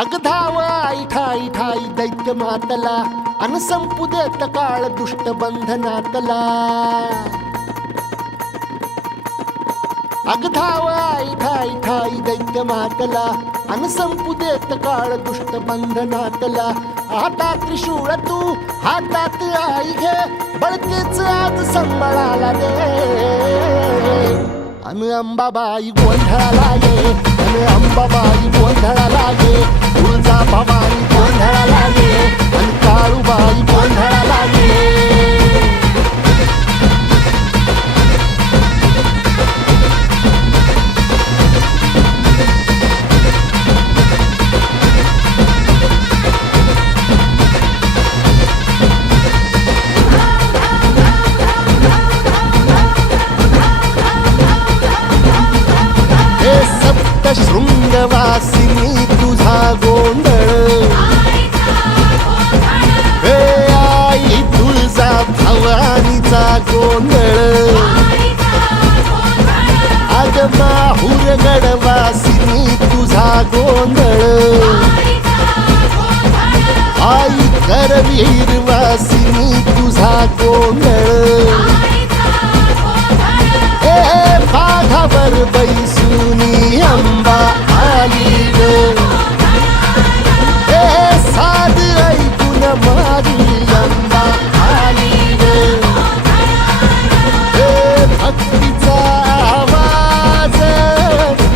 अगधाव आई ठाई ठाई दैत्य मातला अन संपू देत काळ दुष्ट बंधनातला अगधाव आई ठाई ठाई दैत्य मातला अन संपू देत काळ दुष्ट बंधनातला हातात त्रिशूळ तू हातात आई घे बळकेच आज संबळाला दे अन अंबाबाई गोंधळाला ये अन अंबाबाई गोंधळाला ये तुळजा भवानी गोंधळाला ये अन काळूबाई गोंधळाला ये शृंगवासिनी तुझा गोंधळ हे आई तुळजा भवानीचा गोंधळ अग माहूर गडवासिनी तुझा गोंधळ आई करवीर वासिनी तुझा गोंधळ हे पाघावर बैसुनी अंबा आली ग हे साध ऐकून मारी अंबा आली ग हे भक्तीचा आवाज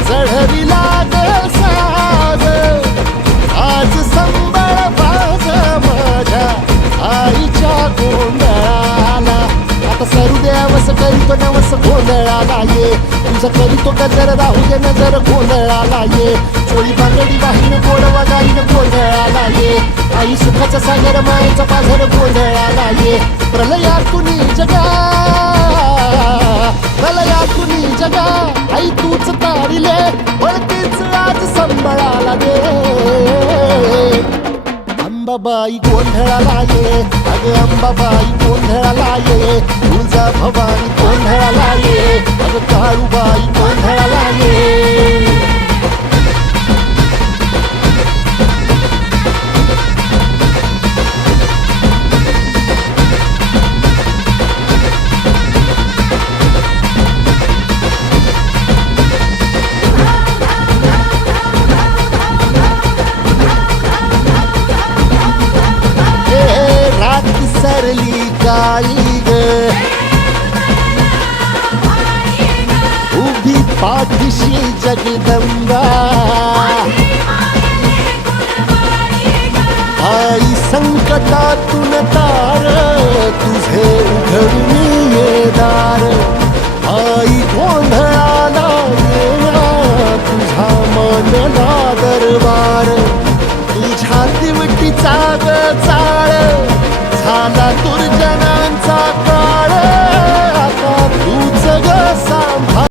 चढविला ग साज आज संबळ बाज माझ्या आईच्या गोंधळाला आता सरू देवस करीतो नवस गोंधळाला ये तुझं करीतो गजर राहू दे नजर गोंधळाला ये चोळी बांगडी वाहीन गोडवा गाईन गोंधळाला ये आई सुखाचा सागर मायेचा पाझर गोंधळाला ये प्रलयातुनी जगा प्रलयातुनी जगा आई तूच तारिले बळतीच आज संबळाला दे अंबाबाई गोंधळाला ये अग अंबाबाई गोंधळाला ये तुळजा भवानी गोंधळाला ये अग काळूबाई गोंधळाला ये सरली काळी ग उभी पाठीशी जगदंबा आई संकटातून तार तुझे उघडून ये दार आई गोंधळाला येणा तुझा मनला दरबार तुझ्या दिवटीचा ग